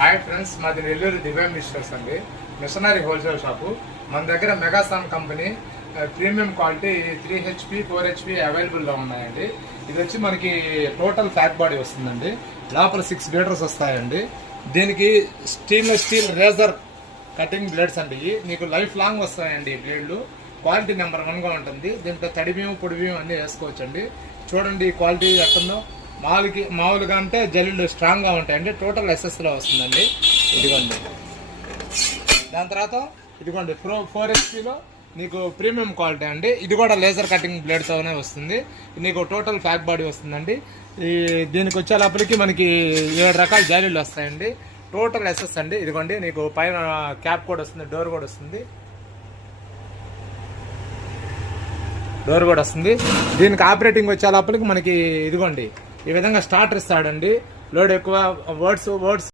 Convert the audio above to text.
Hi friends, మాది నెల్లూరు దివ్య మిస్టర్స్ అండి. Machinery wholesale shop. మన దగ్గర Megason company premium quality 3 HP 4 HP అవైలబుల్లో ఉన్నాయండి. ఇది వచ్చి మనకి టోటల్ ఫ్యాక్ బాడీ వస్తుందండి. లోపల 6 లీటర్స్ వస్తాయండి. దీనికి stainless steel razor cutting blades అండి. నీకు లైఫ్ లాంగ్ వస్తాయండి ఈ బ్లేడ్లు. క్వాలిటీ నెంబర్ 1గా ఉంటుంది. దీంట్లో తడి బియ్యం పొడి బియ్యం అన్నీ వేసుకోవచ్చండి. చూడండి ఈ క్వాలిటీ ఎక్కడో మామూలుగా అంటే జల్లులు స్ట్రాంగ్గా ఉంటాయండి. టోటల్ ఎస్ఎస్లో వస్తుందండి. ఇదిగోండి. దాని తర్వాత ఇదిగోండి 4 HPలో నీకు ప్రీమియం క్వాలిటీ అండి. ఇది కూడా లేజర్ కటింగ్ బ్లేడ్తోనే వస్తుంది. నీకు టోటల్ ఫ్యాక్ బాడీ వస్తుందండి. దీనికి వచ్చే లోపలికి మనకి 7 రకాల జాలీలు వస్తాయండి. టోటల్ ఎస్ఎస్ అండి. ఇదిగోండి నీకు పైన క్యాప్ కూడా వస్తుంది, డోర్ కూడా వస్తుంది. దీనికి ఆపరేటింగ్ వచ్చే లోపలికి మనకి ఇదిగోండి ఈ విధంగా స్టార్టర్ ఇస్తాడండి. లోడ్ ఎక్కువ వర్డ్స్